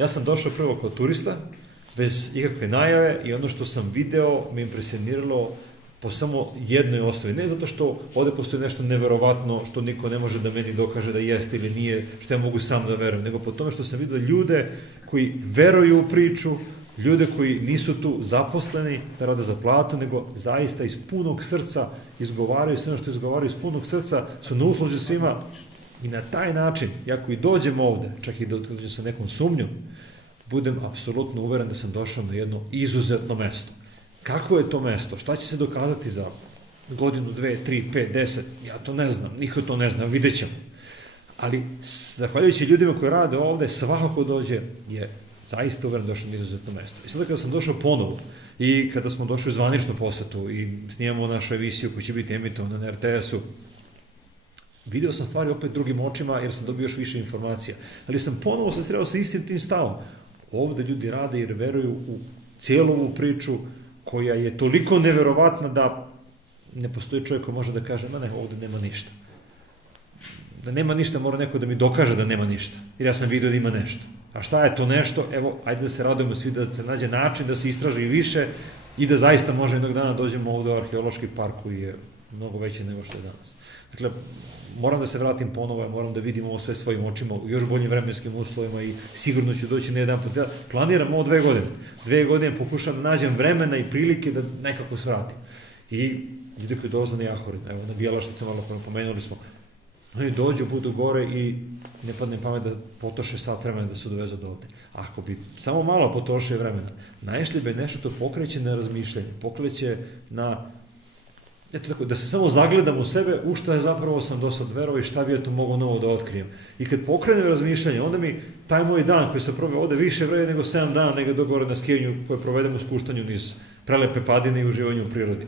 Ja sam došao prvo kao turista, bez ikakve najave, i ono što sam video me impresioniralo po samo jednoj osnovi. Ne zato što ovde postoji nešto neverovatno, što niko ne može da meni dokaže da jeste ili nije, što ja mogu sam da verujem, nego po tome što sam vidio ljude koji veruju u priču, ljude koji nisu tu zaposleni da rade za platu, nego zaista iz punog srca izgovaraju sve ono što izgovaraju iz punog srca, su na usluzi svima, i na taj način, ja koji dođem ovde, čak i da dođem sa nekom sumnjom, budem apsolutno uveren da sam došao na jedno izuzetno mesto. Kako je to mesto? Šta će se dokazati za godinu, 2, 3, 5, 10? Ja to ne znam, niko to ne zna, vidjet ćemo. Ali, zahvaljujući ljudima koji rade ovde, svako ko dođe je zaista uveren došao na izuzetno mesto. I sada kada sam došao ponovo, i kada smo došli u zvaničnu posetu i snimamo našu emisiju koja će biti emitovana na RTS-u, video sam stvari opet drugim očima jer sam dobio još više informacija. Ali sam ponovo se sreo sa istim tim stavom. Ovde ljudi rade jer veruju u cijelu ovu priču koja je toliko neverovatna da ne postoji čovjek koji može da kaže, ma ne, ovde nema ništa. Da nema ništa, mora neko da mi dokaže da nema ništa. Jer ja sam vidio da ima nešto. A šta je to nešto? Evo, ajde da se radujemo svi da se nađe način da se istraži više i da zaista može jednog dana dođemo ovde u arheološki park koji je mnogo veći nego što je danas. Dakle, moram da se vratim ponovo, moram da vidim ovo sve svojim očima u još boljim vremenskim uslovima i sigurno ću doći na jedan put. Ja planiram ovo 2 godine. 2 godine pokušam da nađem vremena i prilike da nekako svratim. I ljudi koji dolaze na Jahorin, evo na Bijelašnice malo pomenuli smo, oni dođu, budu gore i ne padne pamet da potroše sat vremena da se dovezu do ovde. Ako bi samo malo potrošio vremena, naišli bi nešto to pokreće na razmišljanje, pokreće na, eto tako, da se samo zagledam u sebe, u šta je zapravo sam do sad verovao i šta bi ja to mogao novo da otkrijem. I kad pokrenem razmišljanje, onda mi taj moj dan koji sam proveo ovde više vredi nego 7 dana nego do gore na skijanju koje provedemo u spuštanju niz prelepe padine i uživanju u prirodi.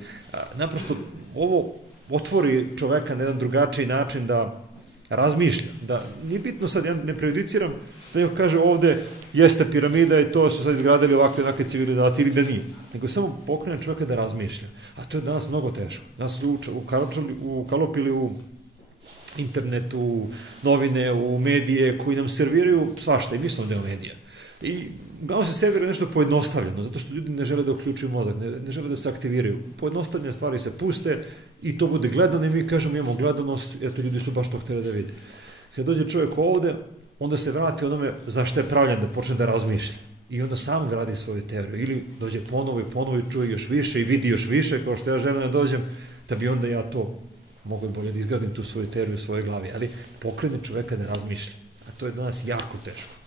Naprosto, ovo otvori čoveka na jedan drugačiji način da razmišlja, da nije bitno sad, ja ne prejudiciram da joj kaže ovde jeste piramida i to su sad izgradili ovakve civilizacije ili da nije, nego samo pokrene čoveka da razmišlja, a to je danas mnogo teško. Nas su ukalopili u internet, u novine, u medije koji nam serviraju svašta i mi smo deo medija. I uglavnom se servira nešto pojednostavljeno, zato što ljudi ne žele da uključuju mozak, ne žele da se aktiviraju. Pojednostavljene stvari se puste i to bude gledano i mi kažemo imamo gledanost, eto ljudi su baš to htjeli da vide. Kad dođe čovjek ovde, onda se vrati onome zašto je pravljen, da počne da razmišlja. I onda sam gradi svoju teoriju. Ili dođe ponovo i čuje još više i vidi još više, kao što ja želim da dođem, da bi onda ja to mogu bolje da izgradim tu svoju teoriju u svojoj glavi. Ali pokrene čoveka da razmišlja. A to je danas jako teško.